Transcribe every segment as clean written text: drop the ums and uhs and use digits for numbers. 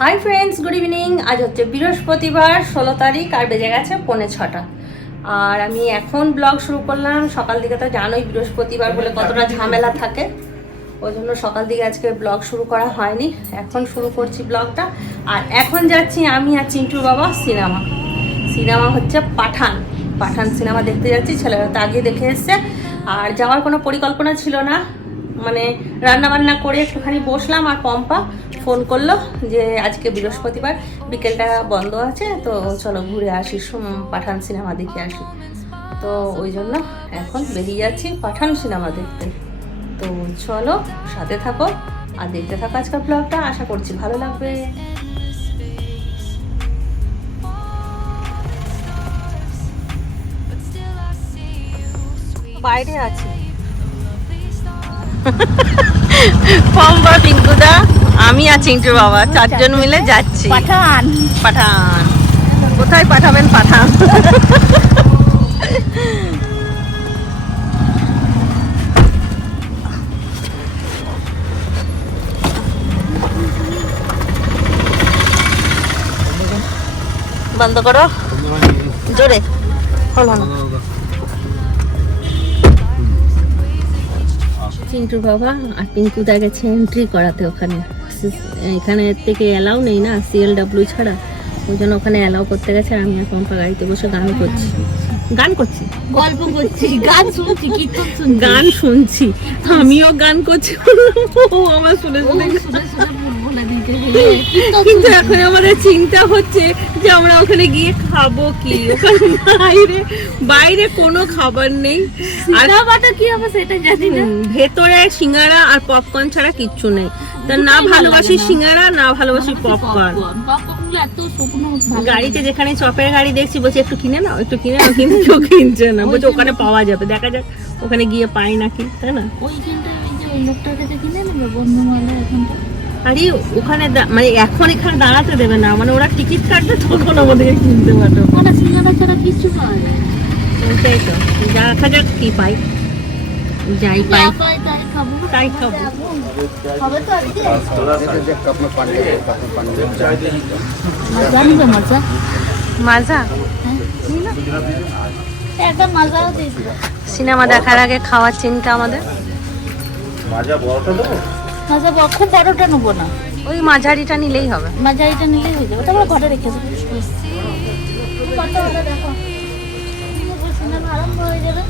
Hi friends, good evening. আজ হচ্ছে বৃহস্পতিবার 16 তারিখ আর বেজে গেছে 5:45। আর আমি এখন ব্লগ শুরু করলাম। সকাল দিকে তো জানোই বৃহস্পতিবার বলে কতটা ঝামেলা থাকে, ওই জন্য সকাল দিকে আজকে ব্লগ শুরু করা হয়নি। এখন শুরু করছি ব্লগটা। আর এখন যাচ্ছি আমি আর চিন্টুর বাবা সিনেমা হচ্ছে পাঠান সিনেমা দেখতে যাচ্ছি। ছেলেরা তো আগে দেখে এসছে, আর যাওয়ার কোনো পরিকল্পনা ছিল না। মানে রান্না বান্না করে একটুখানি বসলাম, আর পম্পা ফোন করলো যে আজকে বৃহস্পতিবার বিকেলটা বন্ধ আছে, তো চলো ঘুরে আসি, পাঠান সিনেমা দেখে আসি। তো ওই জন্য এখন বেরিয়ে যাচ্ছি পাঠান সিনেমা দেখতে। তো চলো সাথে থাকো আর দেখতে থাকো আজকের ব্লগটা, আশা করছি ভালো লাগবে। বাইরে আছি পম্পা, পিঙ্কুদা, আমি আর চিন্টুর বাবা 4 জন মিলে যাচ্ছি পাঠান। কোথায় পাঠাবেন? পাঠান। বন্ধ করো জোরে, হলো না। চিন্টুর বাবা আর পিঙ্কুদা গেছে এন্ট্রি করাতে ওখানে। এখানে থেকে অ্যালাউ নেই না, CLW ছাড়া, ওই জন্য ওখানে অ্যালাউ করতে গেছে। আর আমি আর পম্পা গাড়িতে বসে গান করছি, গল্প করছি, গান শুনছি, আমিও গান করছি। ও আমার শুনে কিন্তু এখন আমাদের চিন্তা হচ্ছে যে আমরা ওখানে গিয়ে খাবো কি। ওখানে বাইরে কোনো খাবার নেই, আর কি হবে সেটা জানি না। ভেতরে সিঙ্গারা আর পপকর্ন ছাড়া কিচ্ছু নেই। তা না ভালোবাসি সিঙ্গারা, না ভালোবাসি পপকর্ন। গাড়িতে যেখানে চপের গাড়ি দেখছি বলছে একটু কিনে নাও, কিন্তু কেউ কিনছে না, বলছে ওখানে পাওয়া যাবে, দেখা যাক ওখানে গিয়ে পাই নাকি, তাই না? আরে ওখানে মানে এখন এখানে দাঁড়াতে দেবে না, মানে ওরা টিকিট কাটবে তখন আমাদেরকে কিনতে পারবে। ওটাই তো, দেখা যাক কি পাই, যাই পাই তাই খাবো। মাজা সিনেমা দেখার আগে খাওয়ার চিন্তা আমাদের। খুব বড়টা নেবো না, ওই মাঝারিটা নিলেই হবে। মাঝারিটা নিলেই হয়ে যাবে, তারপরে ঘরে রেখে দেবো। দেখো সিনেমা আরম্ভ হয়ে যাবে।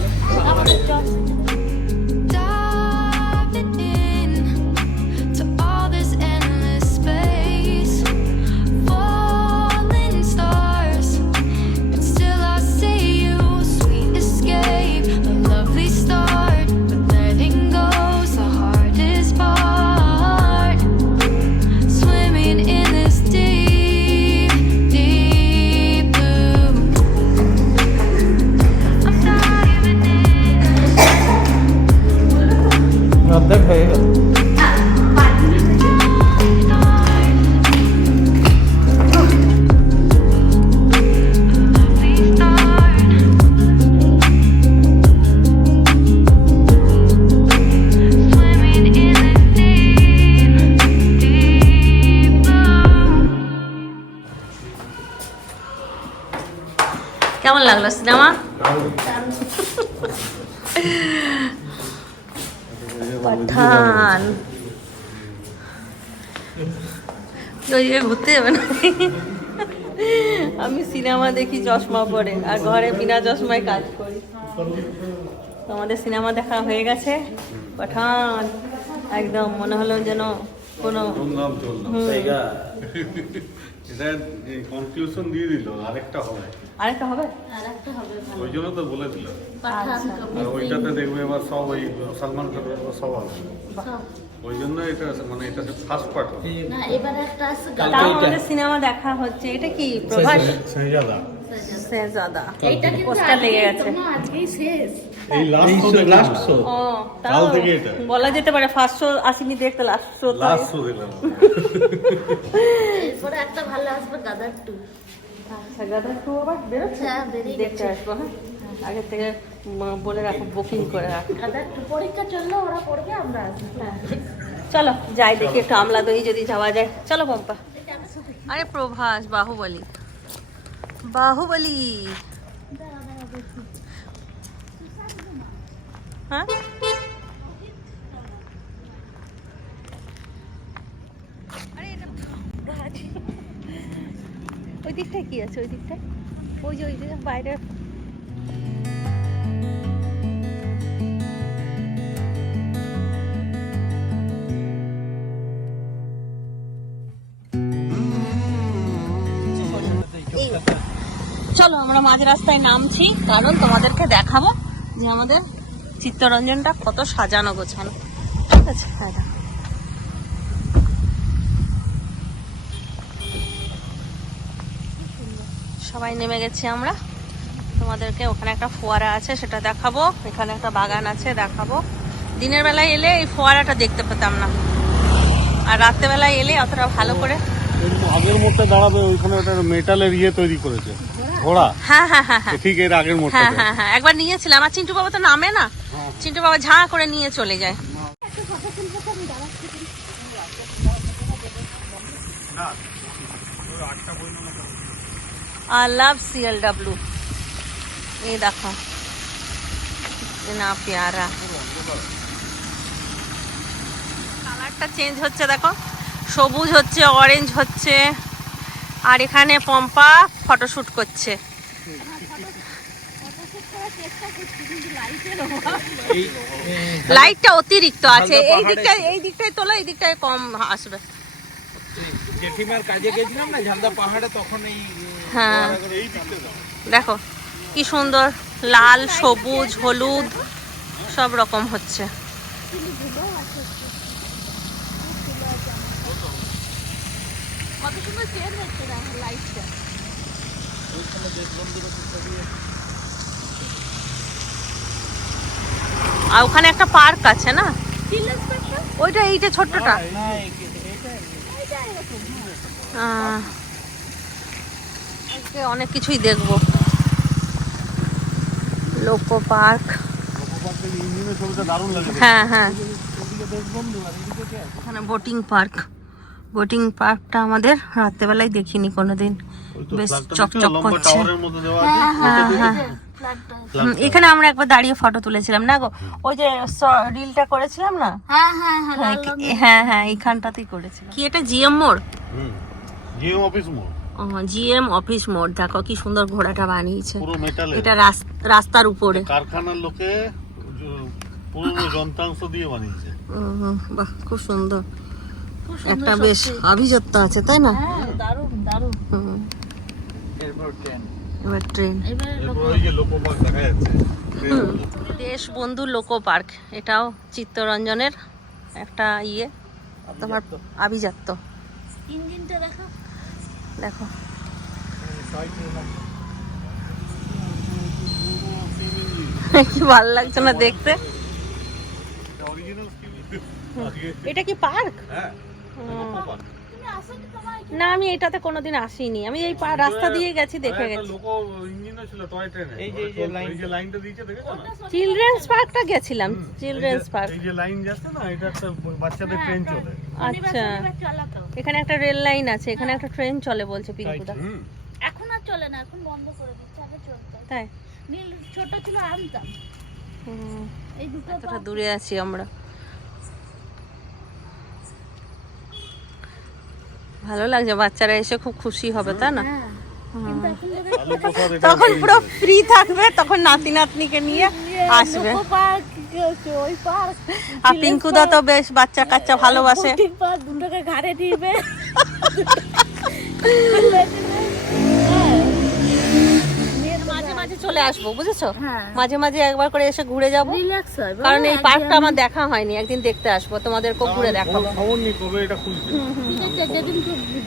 কেমন লাগলো সিনেমা? পাঠান ঘুরতে যাবে না? আমি সিনেমা দেখি চশমা পরে, আর ঘরে বিনা চশমায় কাজ করি। আমাদের সিনেমা দেখা হয়ে গেছে পাঠান। একদম মনে হলো যেন কোনো কনক্লুশন দিয়ে দিল, আরেকটা হবে ওই জন্য তো বলে দিল। ওইটাতে দেখবে এবার সব ওই সালমান খান সব আসবে, ওই জন্য এটা মানে এটা ফার্স্ট পার্ট হবে। আমাদের সিনেমা দেখা হচ্ছে। এটা কি প্রভাস? শেহজাদা। এইটা কি পোস্টার লেগে গেছে, আজকেই শেষ। এই লাস্ট শো। ও কাল থেকে এটা বলা যেতে পারে। ফার্স্ট শো আসেনি দেখতে, লাস্ট শো দিলাম। এরপরে একটা ভালো আসবে গাদার 2। আচ্ছা, গাদার 2 আবার বেরোচ্ছে? হ্যাঁ, বেরিয়ে দেখতে আসবো। হ্যাঁ, আগে থেকে বলে রাখো, বুকিং করে রাখো। গাদার 2 পরীক্ষা চললে ওরা পড়বে, আমরা আসবো। চলো যাই দেখি একটু আমলা দই যদি যাওয়া যায়। চলো পম্পা। আরে প্রভাস, বাহুবলী, বাহুবলী। হ্যাঁ ওই দিকটায় কি আছে? ওই দিকটায় ওই যে বাইরে চলো আমরা মাঝ রাস্তায় নামছি, কারণ তোমাদেরকে দেখাবো যে আমাদের চিত্তরঞ্জনটা কত সাজানো গোছানো। ঠিক আছে, হ্যাঁ দেখো। সবাই নেমে গেছি আমরা, তোমাদেরকে ওখানে একটা ফোয়ারা আছে সেটা দেখাবো, এখানে একটা বাগান আছে দেখাবো। দিনের বেলায় এলে এই ফোয়ারাটা দেখতে পেতাম না, আর রাত্রেবেলায় এলে অতটা ভালো করে। আগের মোড়টা দাঁড়াবে ওইখানে, ওটা মেটালের ইয়ে তৈরি করেছে, ঘোড়া। হ্যাঁ হ্যাঁ হ্যাঁ হ্যাঁ ঠিক এর আগের মোড়টা। হ্যাঁ হ্যাঁ হ্যাঁ একবার নিয়েছিলাম, আর চিন্টু বাবা তো নামে না, চিন্টু বাবা ঝাঁ করে নিয়ে চলে যায়। I love CLW। ये देखो इतना प्यारा কালারটা চেঞ্জ হচ্ছে, দেখো সবুজ হচ্ছে, অরেঞ্জ হচ্ছে, আর এখানে পম্পা ফটোশুট করছে। লাইটটা অতিরিক্ত আছে, এই দিকটায় তোলা, এই দিকটায় কম আসবে। জেঠিমার কাজে গেছিলাম না ঝালদা পাহাড়ে, তখন এই হ্যাঁ দেখো কি সুন্দর, লাল, সবুজ, হলুদ সব রকম হচ্ছে। কত সুন্দর চেঞ্জ হচ্ছে না লাইটটা। আর ওখানে একটা পার্ক আছে না, ওইটা এইটা ছোট্টটা। আজকে অনেক কিছুই দেখবো। লোকো পার্ক, হ্যাঁ হ্যাঁ এখানে বোটিং পার্ক। বোটিং পার্কটা আমাদের রাত্রেবেলায় দেখিনি কোনোদিন, বেশ চকচক করছে। এখানে আমরা একবার দাঁড়িয়ে ফটো তুলেছিলাম না গো, ওই যে রিলটা করেছিলাম না। হ্যাঁ হ্যাঁ হ্যাঁ হ্যাঁ হ্যাঁ এইখানটাতেই করেছিলাম। কি এটা জিএম মোড়? জিএম অফিস মোড়। জিএম অফিস মোড়, দেখো কি সুন্দর ঘোড়াটা বানিয়েছে, পুরো মেটালের। এটা রাস্তার উপরে কারখানার লোকে পুরো যন্ত্রাংশ দিয়ে বানিয়েছে। বাহ খুব সুন্দর, একটা বেশ আভিজাত্য আছে তাই না? দারুণ দারুণ। এরপর ট্রেন। এবার ট্রেন, ওই যে লোকো পার্ক দেখা যাচ্ছে। দেশবন্ধু লোকো পার্ক, এটাও চিত্তরঞ্জনের একটা ইয়ে, তোমার আভিজাত্য। ইঞ্জিনটা দেখো, দেখো কি ভালো লাগছে না দেখতে। এটা কি পার্ক? হ্যাঁ না আমি এটাতে কোনোদিন আসিনি, আমি এই রাস্তা দিয়ে গেছি, দেখে গেছি। লোকো ইঞ্জিনও ছিল টয় ট্রেনে। এই যে লাইনটা দিয়েছে দেখেছো না? চিলড্রেন্স পার্কটা গেছিলাম, চিলড্রেন্স পার্ক। এই যে লাইন যাচ্ছে না, এটা একটা বাচ্চাদের ট্রেন চলে। আচ্ছা চালাতো। এখানে একটা রেল লাইন আছে, এখানে একটা ট্রেন চলে বলছে পিঙ্কুদা। এখন আর চলে না, এখন বন্ধ করে দিচ্ছে, আগে চলতো। তাই নীল ছোট ছিল আনতাম। এই দুটো এতটা দূরে আছি আমরা। ভালো লাগছে, বাচ্চারা এসে খুব খুশি হবে তাই না? কিন্তু এখন দেখো তখন পুরো ফ্রি থাকবে, তখন নাতি নাতনিকে নিয়ে আসবে। পার্ক ওই পার্ক আর পিঙ্কুদা তো বেশ বাচ্চা কাচ্চা ভালোবাসে। ঠিক পার্ক দুটোকে ঘাড়ে দিবে। মাঝে মাঝে চলে আসবো বুঝেছো, হ্যাঁ। মাঝে মাঝে একবার করে এসে ঘুরে যাবো, রিল্যাক্স হয়, কারণ এই পার্কটা আমার দেখা হয়নি, একদিন দেখতে আসবো, তোমাদেরকেও ঘুরে দেখাবো। খবর নেই কবে এটা খুলছে। ঠিক আছে, যেদিন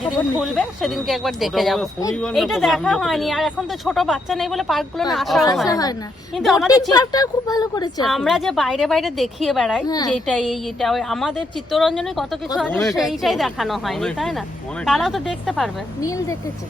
যেদিন খুলবে সেদিনকে একবার দেখে যাবো। শনিবার এটা দেখা হয়নি, আর এখন তো ছোট বাচ্চা নেই বলে পার্কগুলো না আসাও আসা হয় হয় না। না। কিন্তু আমাদের পার্কটা খুব ভালো করেছে। আমরা যে বাইরে বাইরে দেখিয়ে বেড়াই হ্যাঁ। যে এটা এই এটা ওই, আমাদের চিত্তরঞ্জনে কত কিছু আছে অনেক সেইটাই দেখানো হয়নি অনেক তাই না? অনেক তারাও তো দেখতে পারবে। নীল দেখেছে।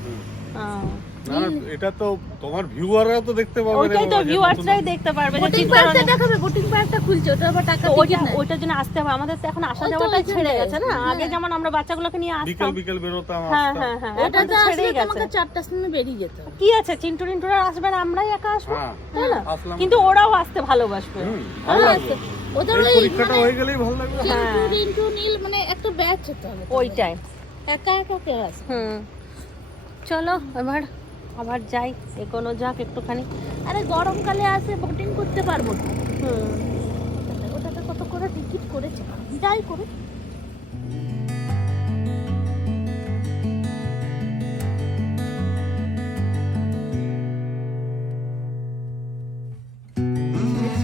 আহ, না না, এটা তো তোমার ভিউয়াররা তো দেখতে পাবে। ওইটাই তো ভিউয়ার্সরাই দেখতে পারবে যে বোটিং চিত্তরঞ্জন পার্কটা দেখাবে, বোটিং পার্কটা খুলছে, ওটা আবার টাকা তো টিকিট নেয়। ওইটার জন্য আসতে হবে আমাদের, তো এখন আসা ওই তো যাওয়াটা ওইখানে। ছেড়ে গেছে না, আগে হ্যাঁ। যেমন আমরা বাচ্চাগুলোকে নিয়ে বিকেল আসতাম। বিকেল বেরোতাম হ্যাঁ আসতাম। হ্যাঁ হ্যাঁ, ওটা এখন তো তো আসলে ছেড়েই গেছে। তোমাকে 4টার সময় বেরিয়ে যেতে হবে। কি আছে, চিন্টু রিন্টুরা আসবে না, আমরাই একা আসবো, হ্যাঁ, তাই না? আসলাম। কিন্তু ওরাও আসতে ভালোবাসবে। ভালো লাগবে। ওদের এই ওই পরীক্ষাটা হয়ে গেলেই ভালো লাগবে। চিন্টু, রিন্টু, নীল মানে একটা ব্যাচ হতে হবে। ওইটাই। একা একা কে আছে? চলো এবার আবার যাই, এগোনো যাক একটুখানি। আরে গরমকালে আসে বোটিং করতে পারবো না। হুম ওটাতে কত করে টিকিট করেছে, যাই করে।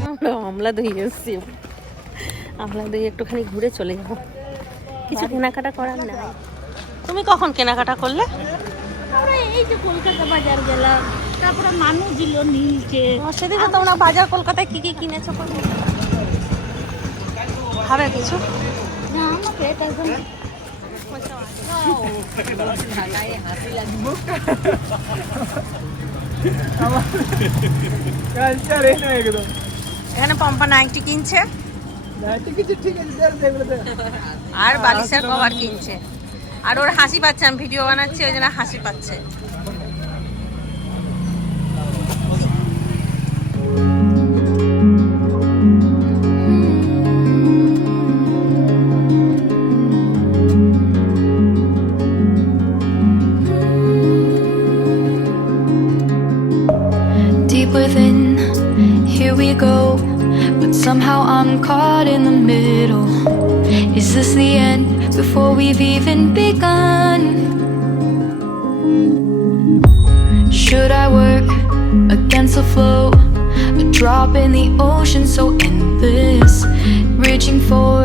আমরা আমলা দই এসছি, আমলা দই একটুখানি ঘুরে চলে যাবো, কিছু কেনাকাটা করার নাই। তুমি কখন কেনাকাটা করলে? আমরা এই যে কলকাতা বাজার গেলাম, তারপরে মানুষ দিল নীলকে। সেদিকে তোমরা বাজার কলকাতায় কি কি কিনেছো? খাবে কিছু? না আমাকে এটা একদম এখানে পম্পা নাইটি কিনছে আর বালিশের কভার কিনছে, আর ওর হাসি পাচ্ছে, আমি ভিডিও বানাচ্ছি ওই জন্য হাসি পাচ্ছে। Deep within, here we go. But somehow I'm caught in the middle. Is this the end before we've even begun? Should I work against the flow? A drop in the ocean so endless. Reaching for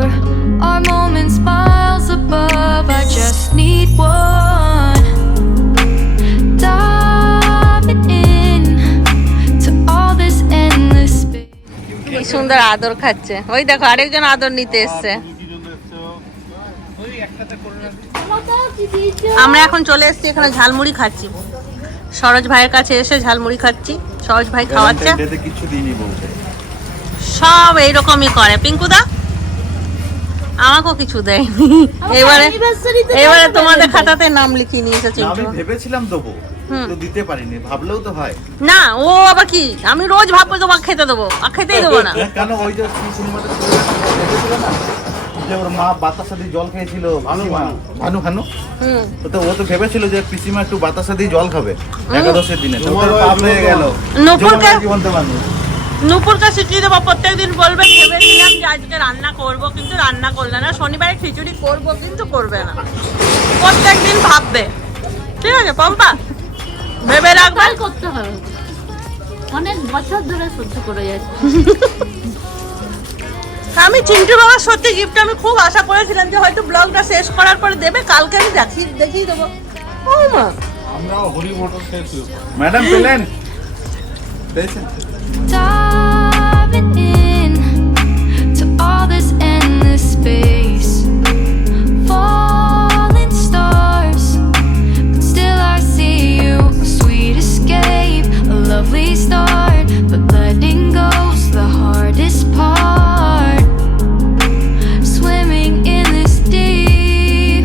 our moments miles above. I just need one. Diving in to all this endless space. কি সুন্দর আদর খাচ্ছে, ওই দেখো আরেকজন আদর নিতে এসছে। আমাকেও কি দিয়েছো? আমরা এখন চলে এসেছি, এখানে ঝালমুড়ি খাচ্ছি। সরোজ ভাইয়ের কাছে এসে ঝালমুড়ি খাচ্ছি, সরোজ ভাই খাওয়াচ্ছে। কিছু দিনই বলতে সব এইরকমই করে পিঙ্কুদা, আমাকেও কিছু দেয়নি। এবারে anniversary-তে এবারে টাকা তোমাদের দেবে। খাতাতে নাম লিখিয়ে নিয়েছে আমি চিন্টু। ভেবেছিলাম দেবো তো দিতে পারিনি, ভাবলেও তো হয়। না ও আবার কি, আমি রোজ ভাববো তোমাকে খেতে দেবো, আর খেতেই দেবো না। কেন ওই যে সিনেমাটা দেখেছিল না, যে ওর মা বাতাসা দিয়ে জল খেয়েছিল, ভানু ভানু, হুম তো ও তো ভেবেছিল যে পিসিমা একটু বাতাসা দিয়ে জল খাবে একাদশের দিনে, তো ওর পাপ হয়ে গেল। নূপুরকে কি বলতে পারবো, নূপুরকে শিখিয়ে দেবো, প্রত্যেকদিন বলবে ভেবেছিলাম যে আজকে রান্না করবো, কিন্তু রান্না করলে না। শনিবারে খিচুড়ি করবো, কিন্তু করবে না, প্রত্যেকদিন ভাববে। ঠিক আছে পম্পা, ভেবে রাখবে। তাই করতে হবে, অনেক বছর ধরে সহ্য করে যাচ্ছে। আমি চিন্টু বাবার সত্যি গিফট আমি খুব আশা করেছিলাম যে হয়তো ব্লগটা শেষ করার পরে দেবে, কালকে আমি দেখিয়ে দেবো। ও মা, আমরাও হরি মোটর খেয়েছি। ম্যাডাম পেলেন? পেয়েছেন? Diving in to all this endless space. Falling stars, but still I see you. A sweet escape, a lovely start, but letting go's the hardest part. Swimming in this deep.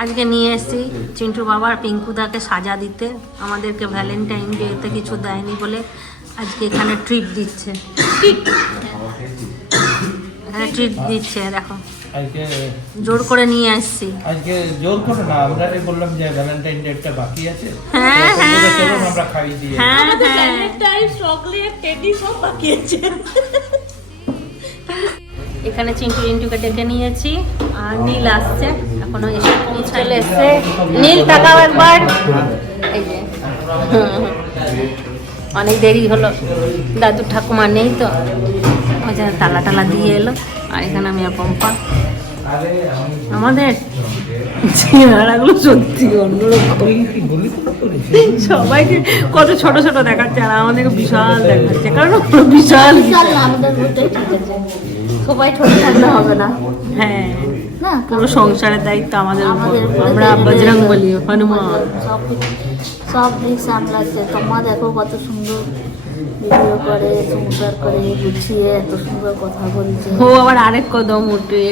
আজকে নিয়ে এসেছি চিন্টু বাবার পিঙ্কুদাকে সাজা দিতে, আমাদেরকে Valentine ডেতে কিছু দেয়নি বলে আজকে এখানে ট্রিট দিচ্ছে। হ্যাঁ ট্রিট দিচ্ছে, দেখো আজকে জোর করে নিয়ে আসছি। আজকে জোর করে না, আমরা বললাম যে ভ্যালেন্টাইন ডেটা বাকি আছে, হ্যাঁ তো বলে হ্যাঁ চলুন আমরা খাইয়ে দিয়ে হ্যাঁ আমাদের হ্যাঁ। ভ্যালেন্টাইন, চকলেট, টেডি সব বাকি আছে। এখানে চিন্টু রিন্টুকে ডেকে নিয়েছি, আর নীল আসছে, এখনো এসে চলে এসছে। নীল তাকাও একবার, এই যে অনেক দেরি হলো, দাদু ঠাকুমা নেই তো, ওই যে তালা টালা দিয়ে এলো। আর এখানে আমি আর পম্পা, আমাদের চেহারাগুলো সত্যি অন্যরকম, সবাইকে কত ছোট ছোট দেখাচ্ছে আর আমাদেরকে বিশাল দেখাচ্ছে, কারণ আমরা বিশাল। বিশাল না, আমাদের মধ্যেই ঠিক আছে, সবাই ছোট থাকলে হবে না। হ্যাঁ না পুরো সংসারের দায়িত্ব আমাদের উপর, আমাদের উপরে আমরা দায়িত্ব বজরং বলি, হনুমান। সব দিক সামলাচ্ছে। তোমা দেখো কত সুন্দর ভিডিও করে, সংসার করে, গুছিয়ে এত সুন্দর কথা বলছে। ও আবার আরেক কদম উঠে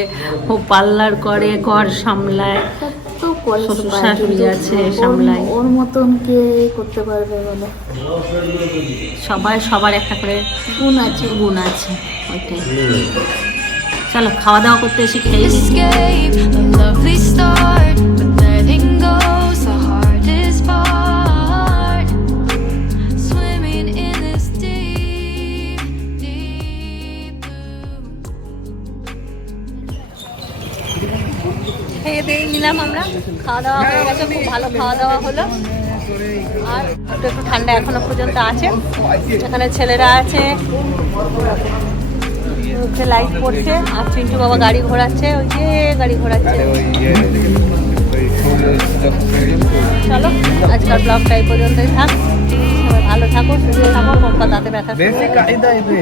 ও পার্লার করে, ঘর সামলায়, তো করে শ্বশুর পারে, শাশুড়ি কিন্তু আছে, সামলায়। ওর মতন কে করতে পারবে বলো? সবাই সবার একটা করে গুণ আছে। গুণ আছে, ওইটাই। চলো খাওয়া দাওয়া করতে এসে খেয়ে নিই। Escape, a lovely start, but letting go's the hardest part. Swimming in this deep, deep blue. খেয়ে দিয়ে নিলাম আমরা, খাওয়া দাওয়া হয়ে গেছে, খুব ভালো খাওয়া দাওয়া হলো। আর একটু একটু ঠান্ডা এখনো পর্যন্ত আছে। এখানে ছেলেরা আছে, মুখে লাইট পড়ছে, আর চিন্টু বাবা গাড়ি ঘোরাচ্ছে, ওই যে গাড়ি ঘোরাচ্ছে। চলো আজকাল ব্লগটা এই পর্যন্তই থাক। সবাই ভালো থাকো, সুস্থ থাকো। পম্পা দাঁতে ব্যথা। বেশি কায়দা এতে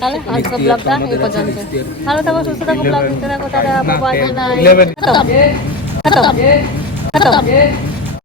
তাহলে আজকের ব্লগটা এই পর্যন্ত। ভালো থাকো, সুস্থ থাকো, ব্লগ দিতে থাকো। তারা বাবা ইলেভেন খতম।